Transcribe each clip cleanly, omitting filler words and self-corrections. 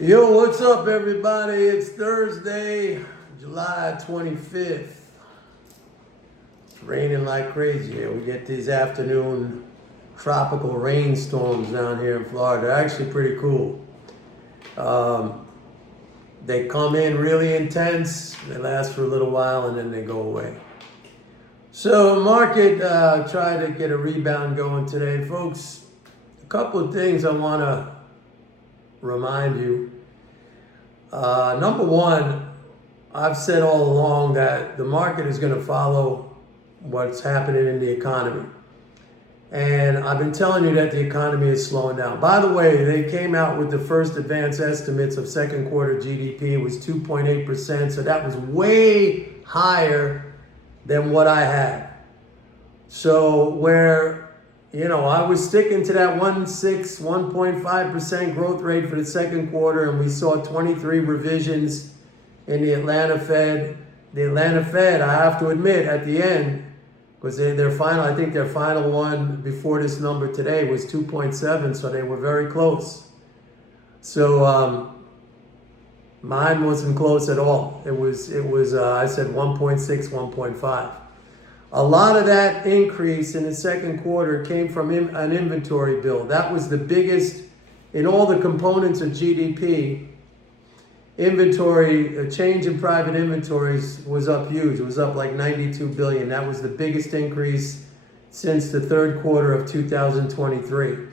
Yo, what's up, everybody? It's Thursday, July 25th. It's raining like crazy here. We get these afternoon tropical rainstorms down here in Florida. They're actually pretty cool. They come in really intense, they last for a little while, and then they go away. So, market tried to get a rebound going today, folks. A couple of things I want to remind you. Number one, I've said all along that the market is going to follow what's happening in the economy. And I've been telling you that the economy is slowing down. By the way, they came out with the first advanced estimates of second quarter GDP. It was 2.8%. So that was way higher than what I had. So where, I was sticking to that 1.5% growth rate for the second quarter, and we saw 23 revisions in the Atlanta Fed. The Atlanta Fed, I have to admit, at the end, because their final one before this number today was 2.7, so they were very close. So mine wasn't close at all. It was I said 1.6, 1.5. A lot of that increase in the second quarter came from an inventory build. That was the biggest in all the components of GDP. Inventory, a change in private inventories was up huge. It was up like 92 billion. That was the biggest increase since the third quarter of 2023.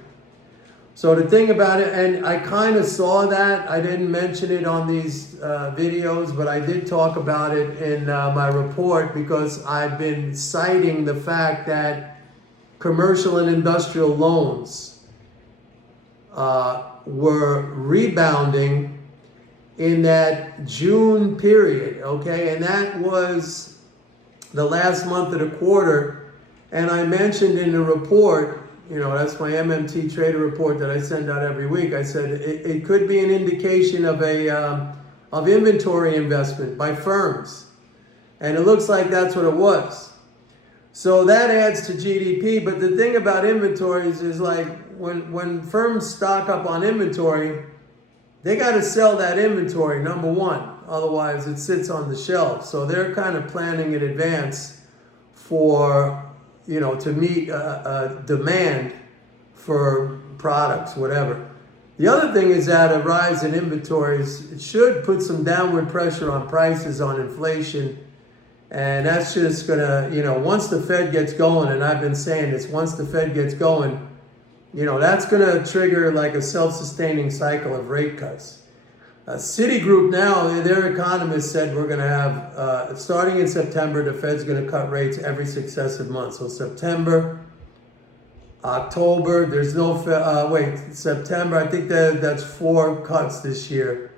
So the thing about it, and I kind of saw that, I didn't mention it on these videos, but I did talk about it in my report because I've been citing the fact that commercial and industrial loans were rebounding in that June period, okay? And that was the last month of the quarter. And I mentioned in the report, that's my MMT trader report that I send out every week. I said it could be an indication of of inventory investment by firms. And it looks like that's what it was. So that adds to GDP. But the thing about inventories is like when firms stock up on inventory, they got to sell that inventory, number one. Otherwise, it sits on the shelf. So they're kind of planning in advance for, to meet a demand for products, whatever. The other thing is that a rise in inventories, it should put some downward pressure on prices, on inflation. And that's just going to, once the Fed gets going, and I've been saying this, once the Fed gets going, that's going to trigger like a self-sustaining cycle of rate cuts. Citigroup now, their economists said we're going to have, starting in September, the Fed's going to cut rates every successive month. So September, October, there's no, September, I think that's 4 cuts this year.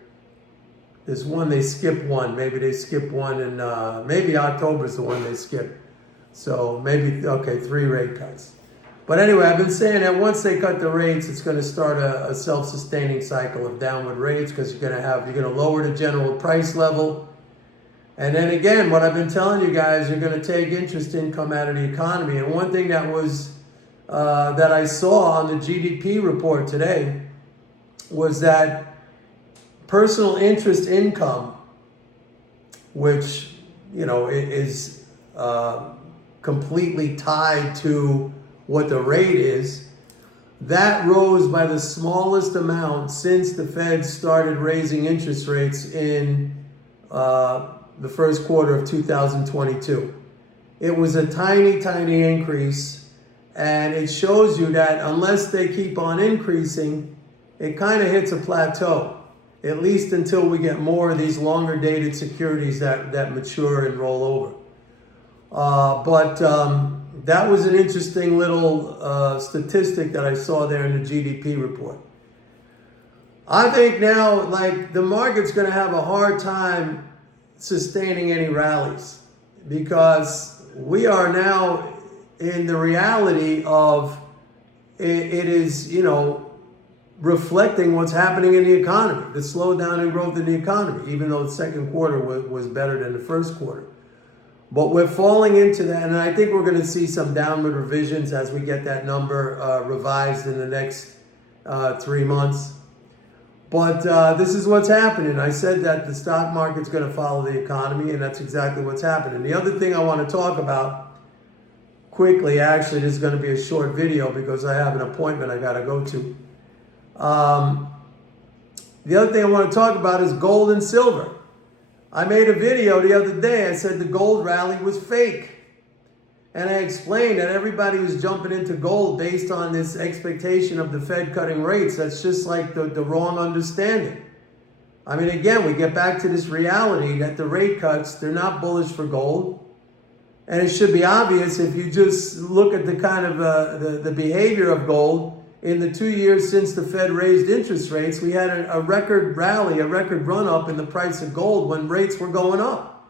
There's one, they skip one. Maybe they skip one, and maybe October's the one they skip. So maybe, 3 rate cuts. But anyway, I've been saying that once they cut the rates, it's going to start a self-sustaining cycle of downward rates because you're going to lower the general price level. And then again, what I've been telling you guys, you're going to take interest income out of the economy. And one thing that was that I saw on the GDP report today was that personal interest income, which is completely tied to what the rate is, that rose by the smallest amount since the Fed started raising interest rates in the first quarter of 2022. It was a tiny, tiny increase, and it shows you that unless they keep on increasing, it kind of hits a plateau, at least until we get more of these longer dated securities that mature and roll over. That was an interesting little statistic that I saw there in the GDP report. I think now, the market's going to have a hard time sustaining any rallies because we are now in the reality of it is, reflecting what's happening in the economy, the slowdown in growth in the economy, even though the second quarter was better than the first quarter. But we're falling into that, and I think we're going to see some downward revisions as we get that number revised in the next 3 months. But this is what's happening. I said that the stock market's going to follow the economy, and that's exactly what's happening. The other thing I want to talk about quickly, actually, this is going to be a short video because I have an appointment I got to go to. The other thing I want to talk about is gold and silver. I made a video the other day. I said the gold rally was fake. And I explained that everybody was jumping into gold based on this expectation of the Fed cutting rates. That's just like the wrong understanding. I mean, again, we get back to this reality that the rate cuts, they're not bullish for gold. And it should be obvious if you just look at the kind of the behavior of gold. In the 2 years since the Fed raised interest rates, we had a record rally, a record run up in the price of gold when rates were going up.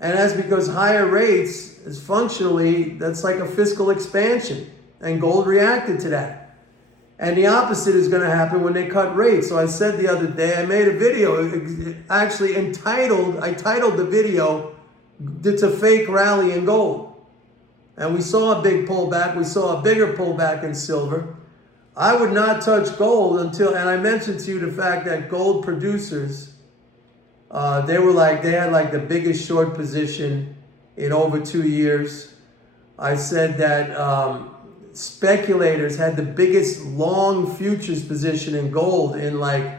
And that's because higher rates is functionally, that's like a fiscal expansion. And gold reacted to that. And the opposite is going to happen when they cut rates. So I said the other day, I made a video, actually I titled the video, "It's a Fake Rally in Gold." And we saw a big pullback. We saw a bigger pullback in silver. I would not touch gold until, and I mentioned to you the fact that gold producers, they had like the biggest short position in over 2 years. I said that speculators had the biggest long futures position in gold in like,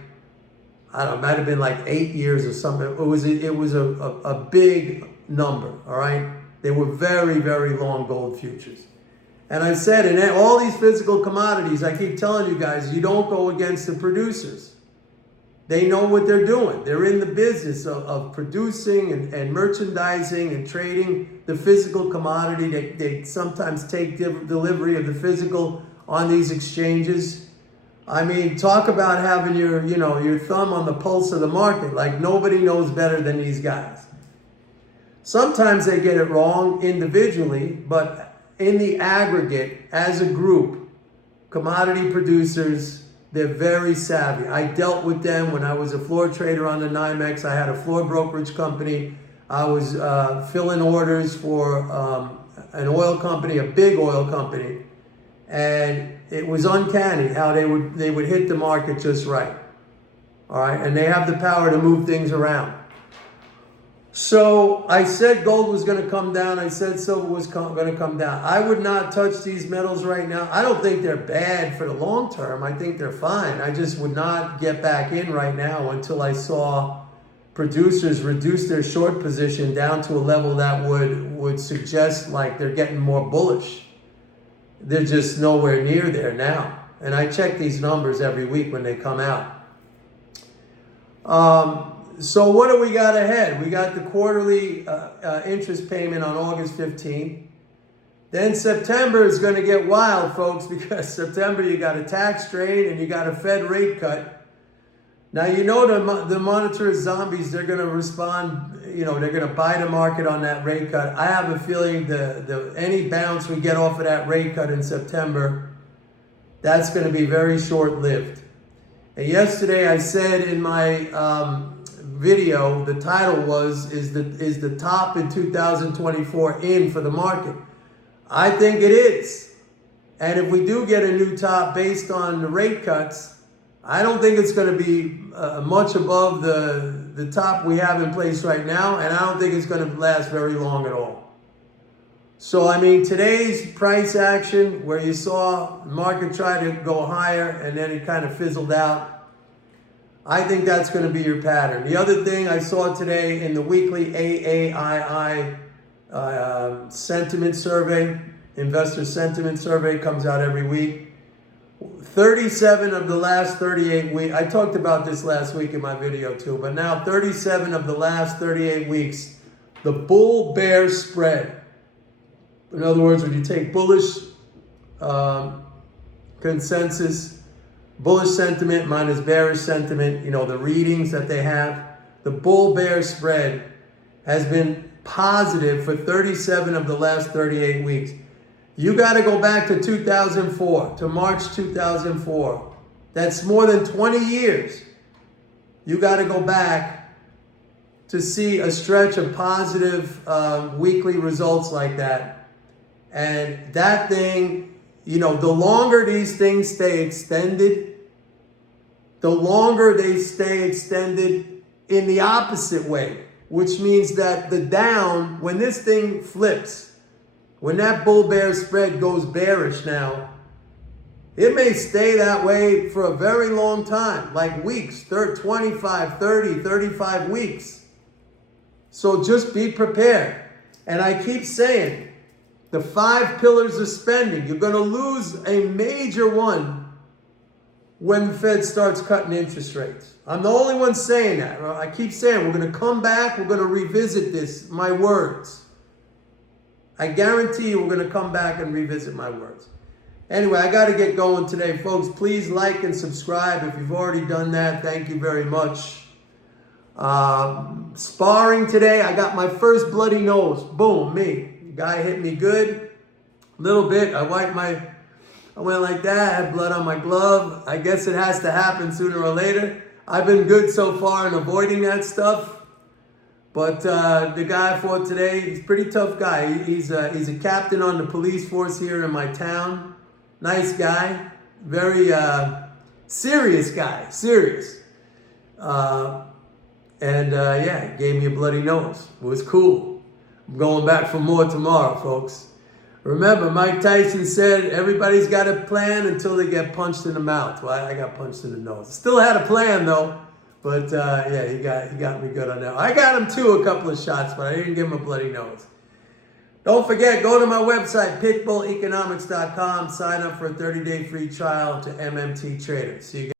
I don't know, it might have been like 8 years or something. It was a big number, all right? They were very, very long gold futures. And I said, in all these physical commodities, I keep telling you guys, you don't go against the producers. They know what they're doing. They're in the business of producing and merchandising and trading the physical commodity. They sometimes take delivery of the physical on these exchanges. I mean, talk about having your thumb on the pulse of the market. Like nobody knows better than these guys. Sometimes they get it wrong individually, but in the aggregate, as a group, commodity producers, they're very savvy. I dealt with them when I was a floor trader on the NYMEX. I had a floor brokerage company. I was filling orders for an oil company, a big oil company. And it was uncanny how they would hit the market just right. All right, and they have the power to move things around. So I said gold was going to come down. I said silver was going to come down. I would not touch these metals right now. I don't think they're bad for the long term. I think they're fine. I just would not get back in right now until I saw producers reduce their short position down to a level that would suggest like they're getting more bullish. They're just nowhere near there now. And I check these numbers every week when they come out. So what do we got ahead? We got the quarterly interest payment on August 15th. Then September is going to get wild, folks, because September you got a tax strain and you got a Fed rate cut. Now, you know the monetarist zombies, they're going to respond, they're going to buy the market on that rate cut. I have a feeling any bounce we get off of that rate cut in September, that's going to be very short-lived. And yesterday I said in my video, the title was, is the top in 2024 in for the market? I think it is. And if we do get a new top based on the rate cuts, I don't think it's going to be much above the top we have in place right now, and I don't think it's going to last very long at all. So, I mean, today's price action, where you saw the market try to go higher and then it kind of fizzled out, I think that's going to be your pattern. The other thing I saw today in the weekly AAII sentiment survey, investor sentiment survey, comes out every week. 37 of the last 38 weeks, I talked about this last week in my video too, but now 37 of the last 38 weeks, the bull-bear spread. In other words, when you take bullish consensus, bullish sentiment minus bearish sentiment, the readings that they have, the bull-bear spread has been positive for 37 of the last 38 weeks. You got to go back to 2004, to March 2004. That's more than 20 years. You got to go back to see a stretch of positive weekly results like that. And that thing, the longer these things stay extended, the longer they stay extended in the opposite way, which means that the down, when this thing flips, when that bull-bear spread goes bearish now, it may stay that way for a very long time, like weeks, 25, 30, 35 weeks. So just be prepared. And I keep saying, the 5 pillars of spending, you're going to lose a major one when the Fed starts cutting interest rates. I'm the only one saying that. I keep saying, we're going to come back, we're going to revisit this, my words. I guarantee you we're going to come back and revisit my words. Anyway, I got to get going today, folks. Please like and subscribe if you've already done that. Thank you very much. Sparring today, I got my first bloody nose. Boom, me. Guy hit me good. A little bit. I went like that. I had blood on my glove. I guess it has to happen sooner or later. I've been good so far in avoiding that stuff. But the guy I fought today, he's a pretty tough guy. He's a captain on the police force here in my town. Nice guy. Very serious guy. Serious. Yeah, he gave me a bloody nose. It was cool. I'm going back for more tomorrow, folks. Remember, Mike Tyson said everybody's got a plan until they get punched in the mouth. Well, I got punched in the nose. Still had a plan, though. But, yeah, he got me good on that. I got him, too, a couple of shots, but I didn't give him a bloody nose. Don't forget, go to my website, pitbulleconomics.com. Sign up for a 30-day free trial to MMT Trader. See you guys.